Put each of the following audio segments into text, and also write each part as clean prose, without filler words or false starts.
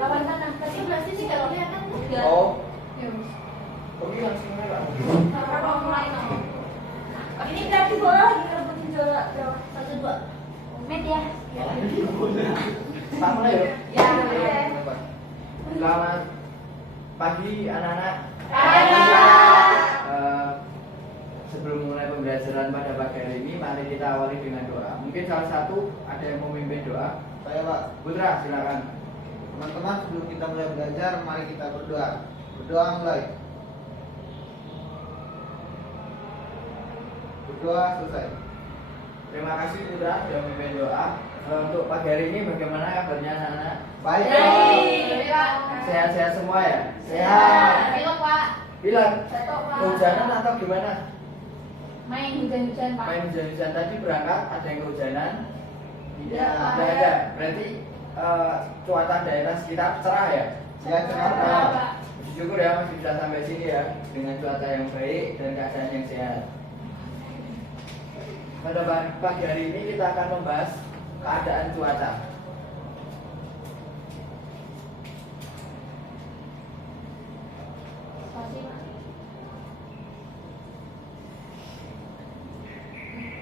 lawan kanan. Tadi masih sih kalau kelihatan enggak. Oh. Ya. Oke, langsung aja. Kalau mulai no. Ini berarti bola direbutin juara berapa? 1-2. Met ya. Sama ya. Ya. Selamat pagi anak-anak. Sebelum mulai pembelajaran pada pagi hari ini, mari kita awali dengan doa. Mungkin salah satu ada yang mau memimpin doa. Saya Pak. Putra, silakan. Teman-teman, sebelum kita mulai belajar, mari kita berdoa. Berdoa mulai. Berdoa selesai. Terima kasih Putra sudah memimpin doa. Untuk pagi hari ini bagaimana kabarnya anak-anak? Baik. Pak. Sehat-sehat semua ya? Sehat. Ayo Pak. Bilang, Setok, Pak. hujanan atau gimana? Main hujan-hujan Pak. Main hujan-hujan tadi berangkat, ada yang kehujanan? Tidak, Pak. Tidak ada. Berarti cuaca daerah sekitar cerah ya? Ya, cerah. Pak. Puji syukur ya masih bisa sampai sini ya dengan cuaca yang baik dan keadaan yang sehat. Pada pagi hari ini kita akan membahas keadaan cuaca.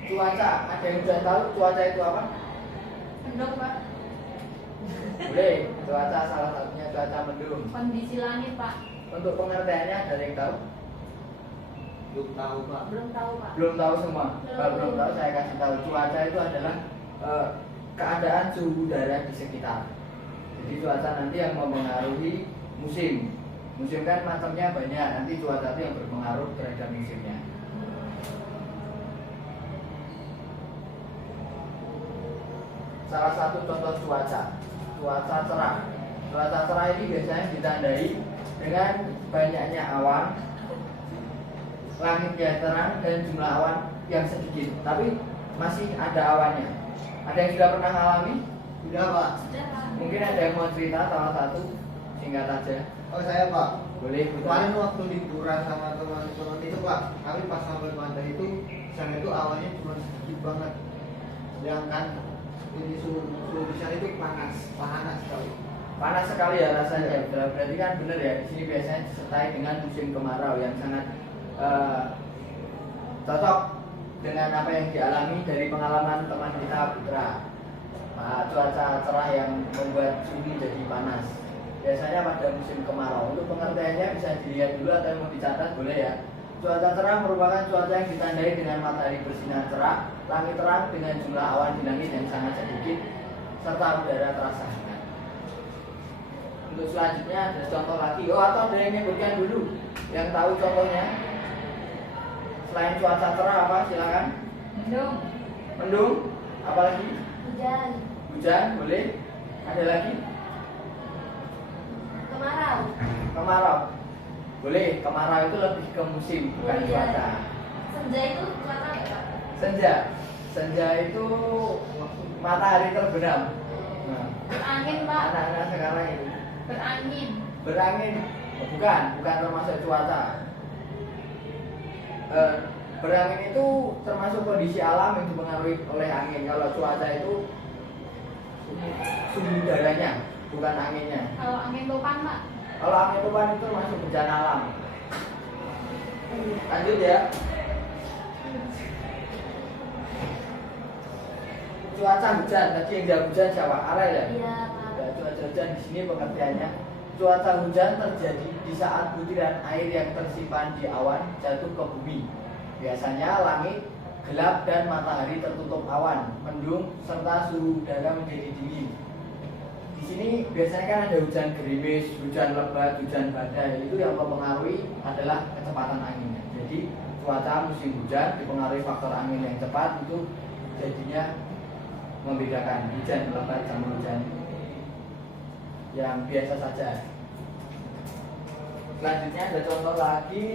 Cuaca, ada yang sudah tahu cuaca itu apa? Mendung Pak. Boleh, cuaca salah satunya cuaca mendung. Kondisi langit Pak. Untuk pengertiannya ada yang tahu? Belum tahu Pak. Belum tahu Pak. Belum tahu semua. Kalau belum Belum. tahu saya kasih tahu. Cuaca itu adalah keadaan suhu udara di sekitar. Jadi cuaca nanti yang mempengaruhi musim. Musim kan macamnya banyak. Nanti cuaca itu yang berpengaruh terhadap musimnya. Salah satu contoh cuaca cerah. Cuaca cerah ini biasanya ditandai dengan banyaknya awan, langit yang terang dan jumlah awan yang sedikit, tapi masih ada awannya. Ada yang sudah pernah alami? Sudah Pak. Sudah Pak. Mungkin ada yang mau cerita salah satu, singkat aja. Oh saya Pak. Boleh. Kemarin waktu liburan sama teman-teman itu Pak, kami pas sampai pantai itu, sana itu awalnya cuma sedikit banget. Sedangkan ini suhu di sana itu panas sekali. Panas sekali ya rasanya. Berarti kan benar ya. Di sini biasanya disertai dengan musim kemarau yang sangat cocok dengan apa yang dialami dari pengalaman teman kita Putra. Cuaca cerah yang membuat suhu jadi panas. Biasanya pada musim kemarau. Untuk pengertiannya bisa dilihat dulu atau mau dicatat boleh ya. Cuaca cerah merupakan cuaca yang ditandai dengan matahari bersinar cerah, langit terang dengan jumlah awan di langit yang sangat sedikit, serta udara terasa hangat. Untuk selanjutnya ada contoh lagi. Oh, atau ada yang nyebutkan dulu yang tahu contohnya. Selain cuaca cerah apa? Silakan. Mendung. Mendung. Apalagi? Hujan. Hujan, boleh. Ada lagi? Kemarau. Kemarau. Boleh. Kemarau itu lebih ke musim, bukan Iya. cuaca. Senja itu cuaca nggak Pak? Senja. Senja itu matahari terbenam. Nah, Berangin Pak. anak-anak sekarang ini Berangin. berangin. Oh, bukan termasuk cuaca. Berangin itu termasuk kondisi alam yang dipengaruhi oleh angin. Kalau cuaca itu suhu udaranya, bukan anginnya. Kalau angin topan Pak. Kalau angin topan itu termasuk bencana alam. Lanjut ya. Cuaca hujan, tadi yang jawab hujan siapa? Ara ya? Iya Pak. Ya, cuaca hujan di sini pengertiannya. Cuaca hujan terjadi di saat butiran air yang tersimpan di awan jatuh ke bumi. Biasanya langit gelap dan matahari tertutup awan, mendung serta suhu udara menjadi dingin. Di sini biasanya kan ada hujan gerimis, hujan lebat, hujan badai. Itu yang mempengaruhi adalah kecepatan anginnya. Jadi cuaca musim hujan dipengaruhi faktor angin yang cepat, itu jadinya membedakan hujan lebat sama hujan yang biasa saja. Selanjutnya ada contoh lagi,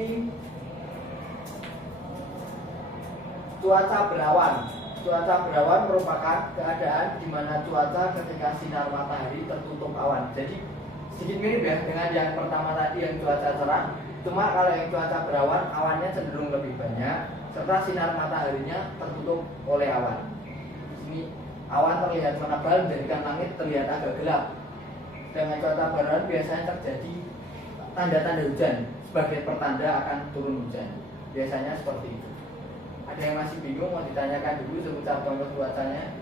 cuaca berawan. Cuaca berawan merupakan keadaan di mana cuaca ketika sinar matahari tertutup awan. Jadi sedikit mirip ya dengan yang pertama tadi yang cuaca cerah. Cuma kalau yang cuaca berawan awannya cenderung lebih banyak, serta sinar mataharinya tertutup oleh awan. Di sini awan terlihat menebal menjadikan langit terlihat agak gelap. dengan cuaca berawan biasanya terjadi tanda-tanda hujan sebagai pertanda akan turun hujan. Biasanya seperti itu. Ada yang masih bingung mau ditanyakan dulu seputar contoh cuacanya?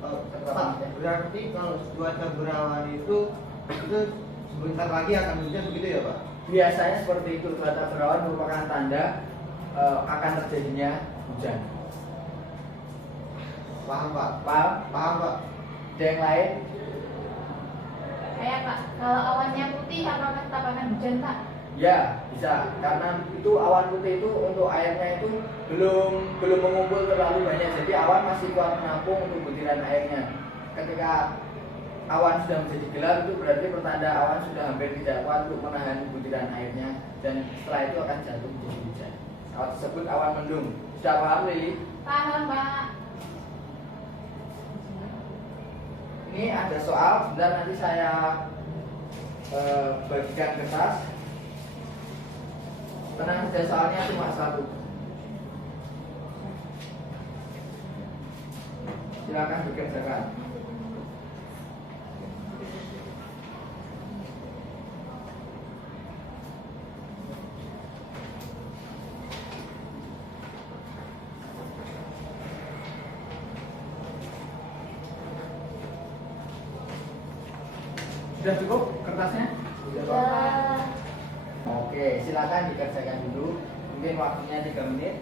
Pak, berarti kalau cuaca berawan itu sebentar lagi akan hujan begitu ya Pak? Biasanya seperti itu, cuaca berawan merupakan tanda akan terjadinya hujan. Paham Pak? Paham? Paham Pak? Ada yang lain? Kayak Pak, kalau awannya putih apakah tetap akan hujan Pak? Ya, bisa. Karena itu awan putih itu untuk airnya itu belum mengumpul terlalu banyak. Jadi awan masih kuat menampung untuk butiran airnya. Ketika awan sudah menjadi gelap itu berarti pertanda awan sudah hampir tidak kuat untuk menahan butiran airnya dan setelah itu akan jatuh menjadi hujan. Hal tersebut awan mendung. Sudah paham, Lili? Paham Pak. Ini ada soal, sebentar nanti saya bagikan kertas. Tenang saja, soalnya cuma satu. Silakan dikerjakan. Sudah cukup kertasnya? Sudah, Pak? Ya. Oke, silakan dikerjakan dulu. Mungkin waktunya 3 menit.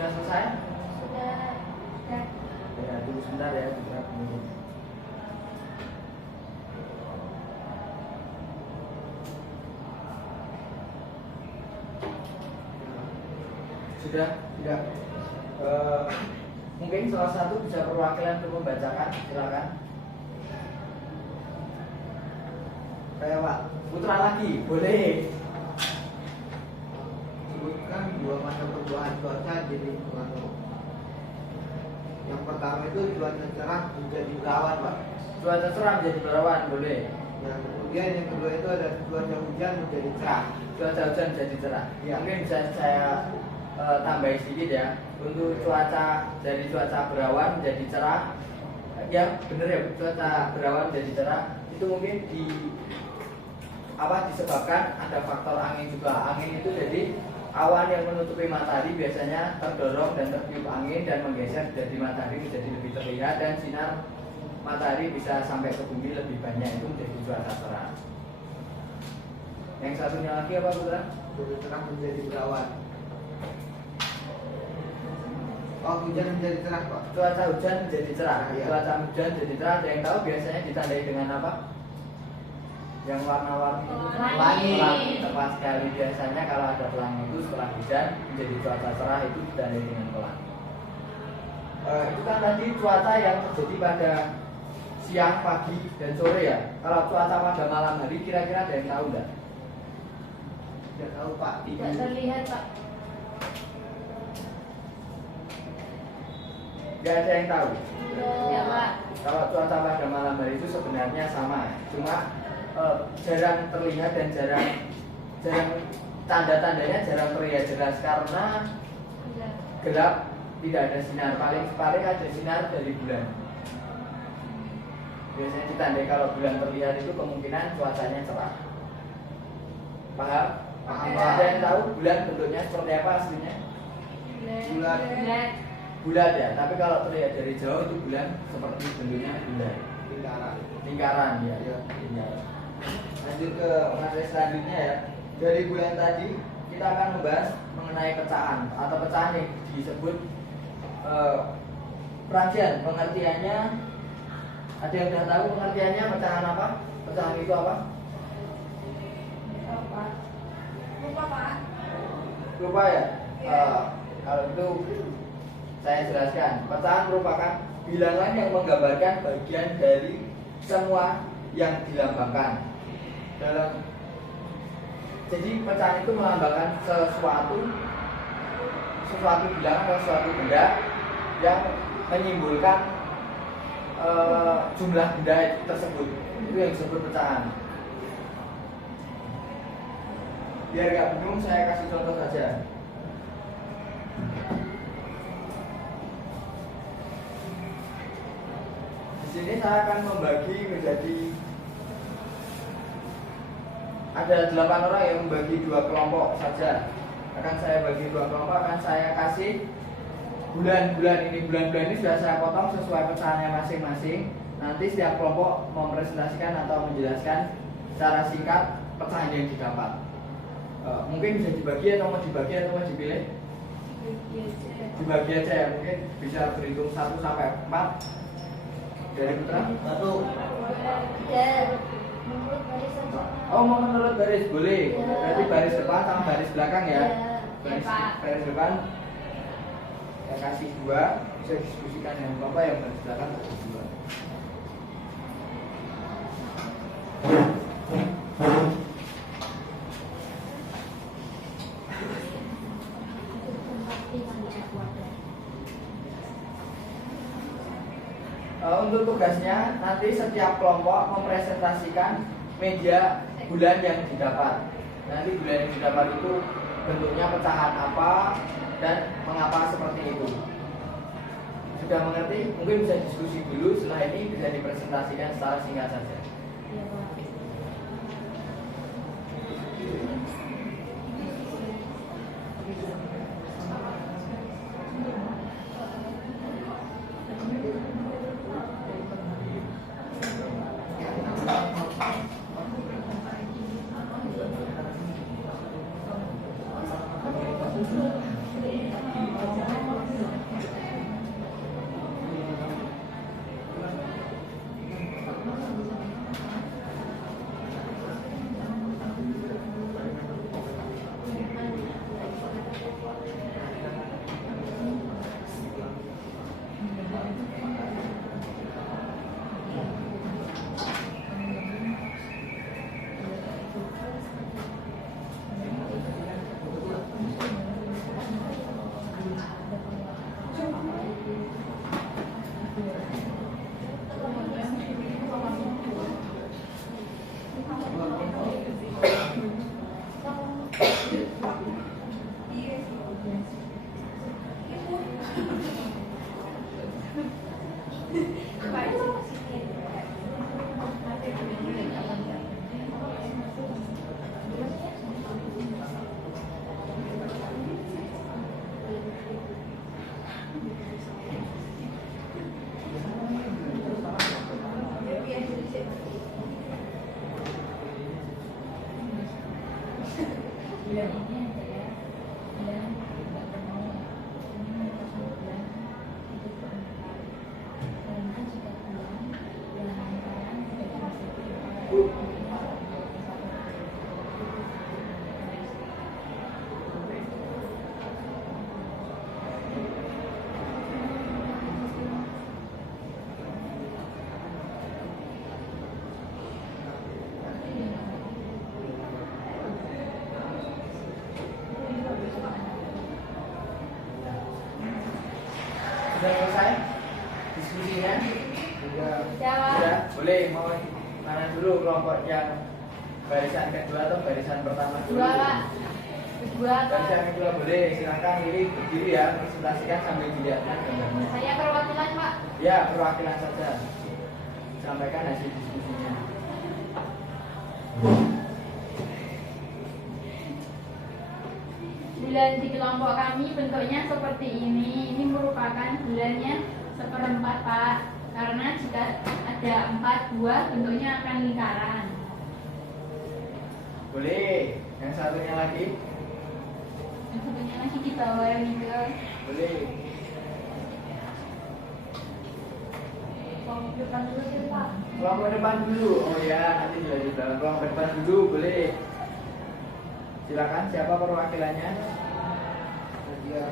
Sudah selesai? Sudah. Ya, tunggu sebentar ya, beberapa menit. Sudah? Tidak. Mungkin salah satu bisa perwakilan untuk membacakan, silakan. Kayak Pak Putra lagi, boleh. Sebutkan 2 masa perubahan cuaca di lingkunganmu. Yang pertama itu cuaca cerah menjadi berawan Pak. Cuaca cerah menjadi berawan, boleh. Nah kemudian yang kedua itu ada cuaca hujan menjadi cerah. Cuaca hujan menjadi cerah. Ya. Mungkin bisa saya tambahin sedikit ya. Untuk cuaca dari cuaca berawan menjadi cerah, ya bener ya, cuaca berawan menjadi cerah itu mungkin disebabkan ada faktor angin juga. Angin itu jadi awan yang menutupi matahari biasanya terdorong dan tertiup angin dan menggeser dari matahari menjadi lebih terlihat dan sinar matahari bisa sampai ke bumi lebih banyak, itu menjadi cuaca cerah. Yang satunya lagi apa Putra? Cuaca cerah menjadi berawan. Oh hujan menjadi cerah Pak. Cuaca hujan menjadi cerah. Iya. Cuaca hujan jadi cerah. Ada yang tahu biasanya ditandai dengan apa? Yang warna-warni itu Pelangi. pelangi. Tepat sekali. Biasanya kalau ada pelangi itu setelah hujan menjadi cuaca cerah itu ditandai dengan pelangi. Itu kan tadi cuaca yang terjadi pada siang, pagi, dan sore ya. Kalau cuaca pada malam hari kira-kira ada yang tahu nggak? Tidak tahu Pak. Tidak terlihat Pak. Nggak ada yang tahu. Ya Pak. Kalau cuaca pada malam hari itu sebenarnya sama, cuma jarang terlihat dan jarang tanda-tandanya jarang terlihat jelas karena gelap, tidak ada sinar. Paling ada sinar dari bulan. Biasanya ditandai kalau bulan terlihat itu kemungkinan cuacanya cerah. Paham? Paham, Ya. Pak. Ada yang tahu bulan bentuknya seperti apa aslinya? Bulat. Bulat ya, tapi kalau terlihat dari jauh itu bulan seperti bentuknya bulan. Lingkaran. Lingkaran ya. Iya. Lingkaran. Lanjut ke materi selanjutnya ya. Dari bulan tadi kita akan membahas mengenai pecahan atau pecahan yang disebut perancian. Pengertiannya ada yang sudah tahu pengertiannya pecahan apa? Pecahan itu apa? Apa? Lupa Pak. Lupa ya? Kalau itu saya jelaskan. Pecahan merupakan bilangan yang menggambarkan bagian dari semua yang dilambangkan. Jadi pecahan itu melambangkan sesuatu bilangan atau suatu benda yang menyimpulkan jumlah benda tersebut. Itu yang disebut pecahan. Biar gak bingung, saya kasih contoh saja. Di sini saya akan membagi menjadi ada 8 orang yang membagi 2 kelompok saja. Akan saya bagi 2 kelompok, akan saya kasih bulan-bulan ini sudah saya potong sesuai pecahannya masing-masing. Nanti setiap kelompok mempresentasikan atau menjelaskan secara singkat pecahan yang didapat. Mungkin bisa dibagi atau mau dipilih? Dibagi aja ya, mungkin bisa berhitung 1 sampai 4. Dari Putra? 1. Menurut baris saja. Oh, mau menurut baris boleh. Ya. Berarti baris depan sama baris belakang ya. Pak. Baris depan saya kasih 2, bisa diskusikan dengan Bapak yang baris belakang kasih 2. Untuk tugasnya nanti setiap kelompok mempresentasikan media bulan yang didapat. Nanti bulan yang didapat itu bentuknya pecahan apa dan mengapa seperti itu. Sudah mengerti? Mungkin bisa diskusi dulu, setelah ini bisa dipresentasikan secara singkat saja. Iya, Pak. Sudah selesai diskusinya? Sudah. Boleh mau mana dulu kelompok yang barisan kedua atau barisan pertama dulu? Barisan kedua boleh, silakan ini berdiri ya, presentasikan sambil dilihatkan gambarnya. Saya perwakilan, Pak. Ya, perwakilan saja. Sampaikan hasil diskusinya. Bulan di kelompok kami bentuknya seperti ini. Ini merupakan bulannya 1/4, Pak. Karena jika ada 4 buah bentuknya akan lingkaran. Boleh. Yang satunya lagi? Yang satunya lagi di bawah yang juga. Boleh. Kelompok depan dulu deh Pak. Kelompok depan dulu. Oh ya, nanti dilanjutkan. Kelompok depan dulu, boleh. Silakan, siapa perwakilannya? Dia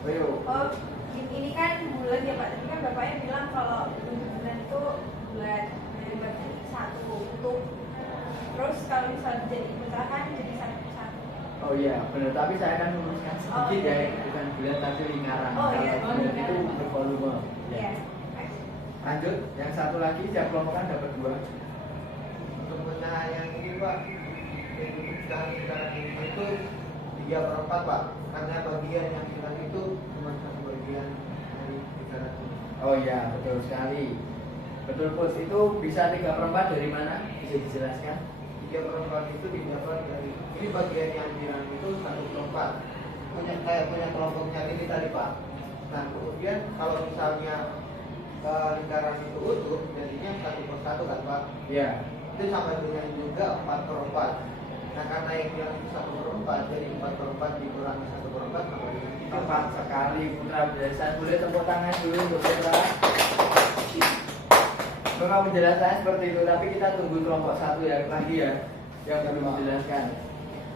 Ayo. Oh, ini kan bulan ya Pak. Tadi kan Bapaknya bilang kalau bulan itu bulan dari berarti satu utuh. Terus kalau misalnya jadi pecahan jadi satu. Oh iya, benar. Tapi saya akan meluruskan sedikit Oh, ya, iya. bukan bulan tapi lingkaran. Oh, iya. Kalau bulan itu bervolume. Iya. Lanjut, yang satu lagi tiap kelompok kan dapat 2. untuk pecahan yang ini Pak, untuk pecahan sekarang ini itu 3/4 Pak, karena bagian yang hilang itu cuma satu bagian dari sekarang ini. Oh iya, betul sekali. Betul Pus, itu bisa 3/4 dari mana? Bisa dijelaskan? 3/4 itu didapat dari ini bagian yang hilang itu 1/4 punya kelompoknya ini tadi Pak. Nah kemudian kalau misalnya lingkaran itu utuh jadinya 1/1 kan Pak. Iya. Itu sama dengan juga 4/4. Nah karena yang hilang itu 1/4 jadi 4/4 dikurangi 1/4 sama dengan 3. Tepat sekali Putra Belasan. Boleh tepuk tangan dulu untuk Putra. Memang penjelasannya seperti itu, tapi kita tunggu kelompok satu ya lagi ya yang belum menjelaskan.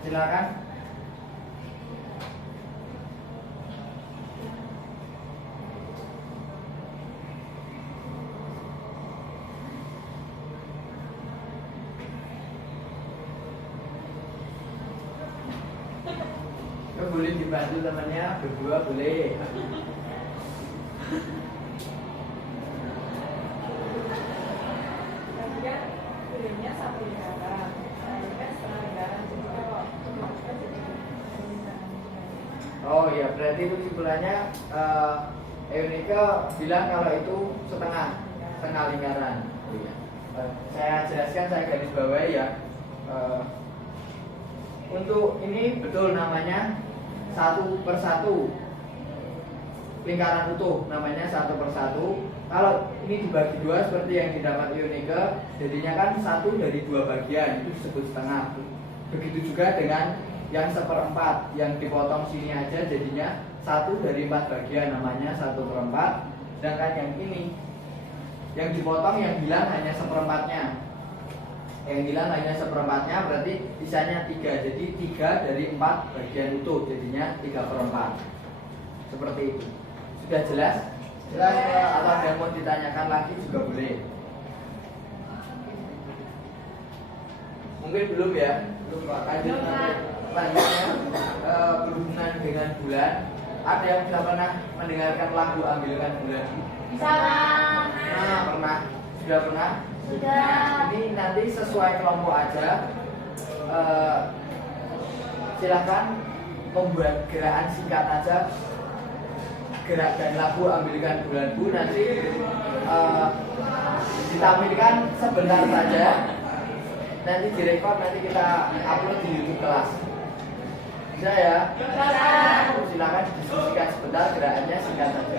Silakan. Boleh dibantu temannya berdua boleh. Tadi kan bulannya satu lingkaran. Nah, kan setengah lingkaran. Jadi kalau kan jadi lingkaran. Oh ya, berarti itu kesimpulannya Eunika bilang kalau itu setengah lingkaran. Oh, iya. Saya jelaskan, saya garis bawahi ya. Untuk ini betul namanya 1/1 lingkaran utuh, namanya 1/1. Kalau ini dibagi 2 seperti yang didapat Eunika, jadinya kan 1 dari 2 bagian, itu disebut setengah. Begitu juga dengan yang 1/4, yang dipotong sini aja jadinya 1 dari 4 bagian, namanya 1/4. Sedangkan yang ini yang dipotong, yang hilang hanya 1/4-nya. Yang hilang hanya 1/4-nya, berarti sisanya 3. Jadi 3 dari 4 bagian utuh, jadinya 3/4. Seperti itu. Sudah jelas? Jelas Pak. Atau ada yang mau ditanyakan lagi juga boleh. Mungkin belum ya? Belum Pak. Lanjut nanti. Selanjutnya berhubungan dengan bulan. Ada yang sudah pernah mendengarkan lagu Ambilkan Bulan? Bisa Pak. Nah, pernah. Sudah pernah? Sudah. Ini nanti sesuai kelompok aja. Silahkan membuat gerakan singkat aja. Gerak dan lagu Ambilkan Bulanku nanti ditampilkan sebentar saja. Nanti direkod, nanti kita upload di YouTube kelas. Bisa ya? Silakan diskusikan sebentar, gerakannya singkat saja.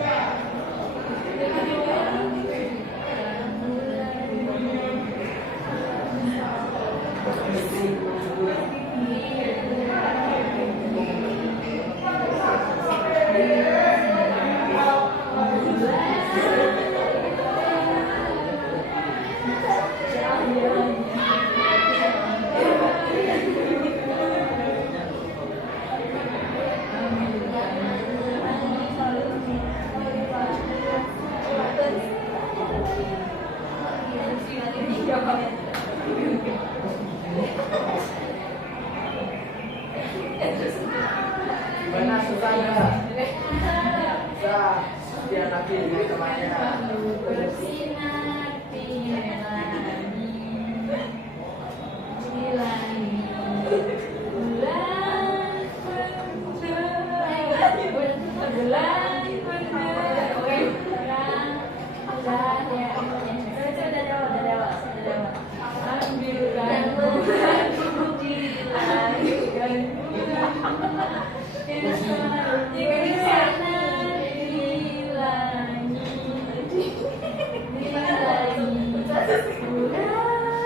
Gimana, susah nggak? Susah. Dia nanti dulu temannya. Bersinar di langit, di langit bulan bulan ambilkan bulanku di langit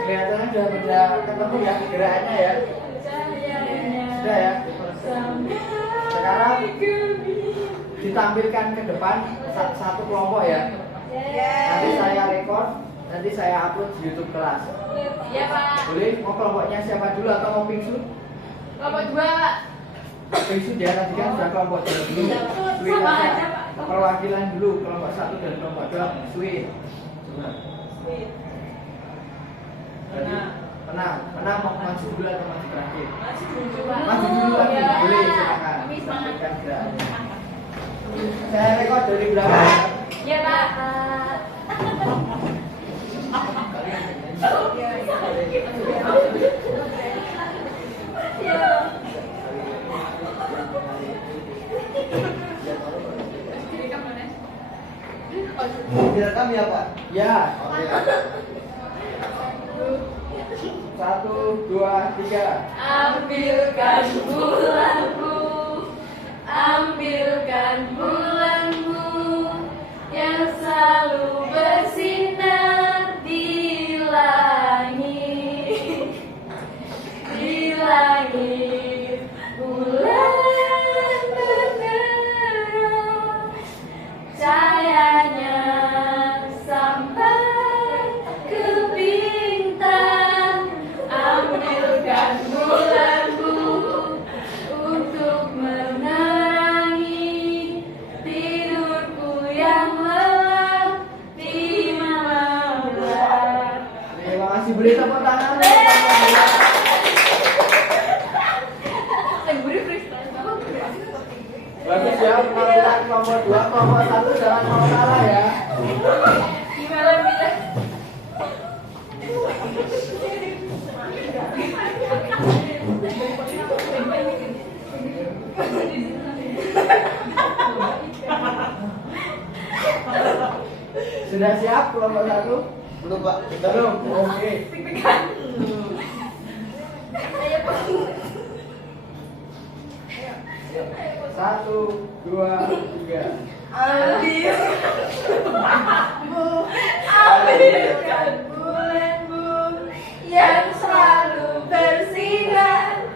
Kelihatannya sudah ketemu mengerti ya gerakannya ya? Cahayanya Sudah ya? sampai Sekarang ke ditampilkan ke depan satu kelompok ya. Nanti saya rekod, nanti saya upload di YouTube kelas. ya Pak. Boleh? Mau kelompoknya siapa dulu atau mau pingsu? Kelompok 2 Pak. Pingsu dia tadi kan sudah kelompok dua dulu. Sweet Sama aja. aja, Pak. Perwakilan dulu kelompok 1 dan kelompok 2. Sweet. Coba. Jadi Pernah mau maju dulu atau maju terakhir? Maju dulu lagi, Ya. boleh silakan. Kami semangat. Sampaikan gerakannya. Saya rekod dari belakang. Ya Pak. Direkam ya Pak? Ya, Oke. 1, 2, 3. Ambilkan bulanmu, ambilkan bulanmu yang selalu bersinar di langit, bulan berderang, cahayanya sampai ke bintang. Ambilkan bulanmu untuk menerangi tidurku yang lelap di malam gelap. Terima kasih, beri tepuk tangan. Bagus ya, penampilan kelompok 2, kelompok 1 jangan mau kalah ya. Gimana bisa? Sudah siap kelompok 1? Belum Pak. Belum? Oke. Satu, dua, tiga. Ambilkan bulanmu yang selalu bersinar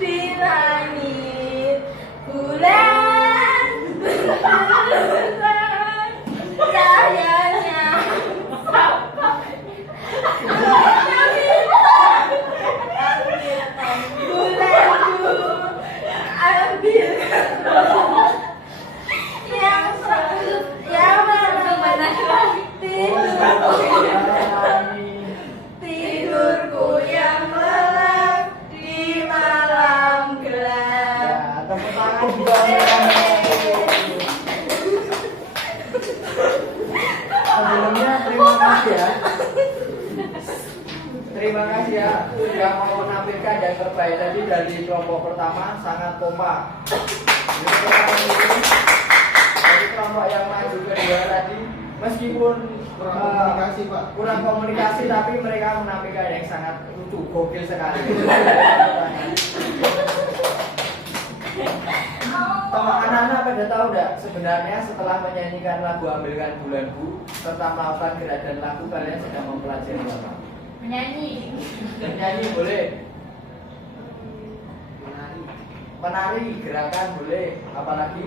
di langit, bulan berterang, cahayanya sampai bulanku, ambilkan yang selalu yang tidurku yang lelap di malam gelap. Ya, tepuk tangan juga. Sebelumnya terima kasih ya. Terima kasih ya sudah mau menampilkan yang terbaik tadi dari kelompok pertama, sangat kompak. Dari kelompok yang maju kedua tadi, meskipun Kurang komunikasi Pak. kurang komunikasi tapi mereka menampilkan yang sangat lucu, gokil sekali. Teman anak-anak pada tahu enggak sebenarnya setelah menyanyikan lagu Ambilkan Bulanku serta melakukan gerak dan lagu, kalian sedang mempelajari apa? Menyanyi. Menyanyi boleh, Menari. menari gerakan boleh, apalagi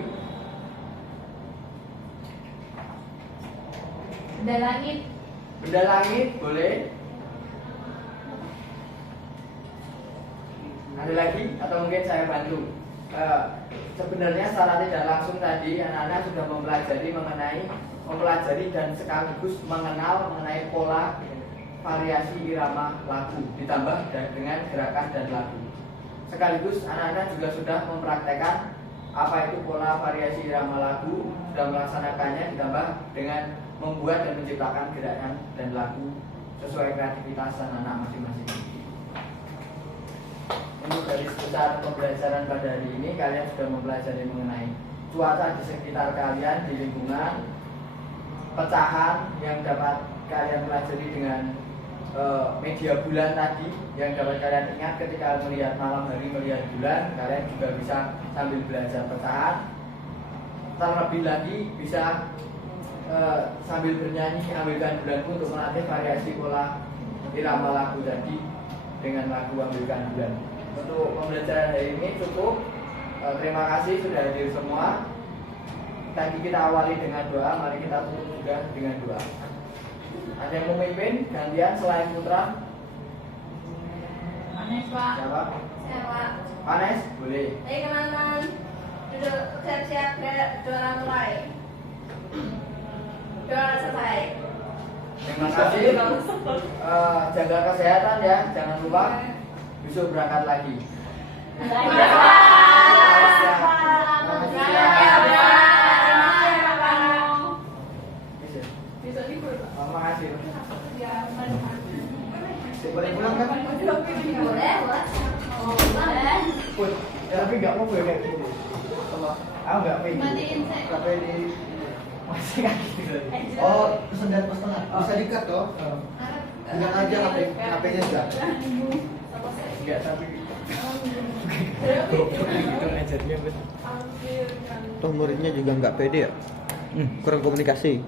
Benda langit. benda langit boleh. Ada lagi atau mungkin saya bantu? Sebenarnya secara tidak langsung tadi anak-anak sudah mempelajari dan sekaligus mengenal mengenai pola variasi irama lagu ditambah dengan gerakan dan lagu. Sekaligus anak-anak juga sudah mempraktekkan apa itu pola variasi irama lagu, sudah melaksanakannya ditambah dengan membuat dan menciptakan gerakan dan lagu sesuai kreativitas anak-anak masing-masing. Ini dari seputar pembelajaran pada hari ini, kalian sudah mempelajari mengenai cuaca di sekitar kalian, di lingkungan, pecahan yang dapat kalian pelajari dengan media bulan tadi, yang dapat kalian ingat ketika melihat malam hari melihat bulan, kalian juga bisa sambil belajar pecahan. Terlebih lagi bisa sambil bernyanyi Ambilkan Bulanku untuk melatih variasi pola irama lagu tadi dengan lagu Ambilkan Bulan. Untuk pembelajaran hari ini cukup. Terima kasih sudah hadir semua. Tadi kita awali dengan doa, mari kita tutup juga dengan doa. Ada yang memimpin gantian selain Putra? Manis Pak. Siapa? Saya Pak. Panes? Boleh. Ayo teman-teman, duduk siap-siap, doa mulai. Doa selesai. Terima kasih. Jaga kesehatan ya, jangan lupa. Besok berangkat lagi. Besok libur Pak. Terima kasih. Boleh pulang kan? Boleh, boleh. Put, tapi nggak mau kayak gitu. Aku nggak pengen. Matiin saya. Tapi di masih nggak gitu. Oh, pesan dan setengah. Bisa dikat toh? Bilang aja HP-nya enggak. Nggak tapi. Gitu ngajarnya betul. Toh muridnya juga nggak pede ya? Kurang komunikasi.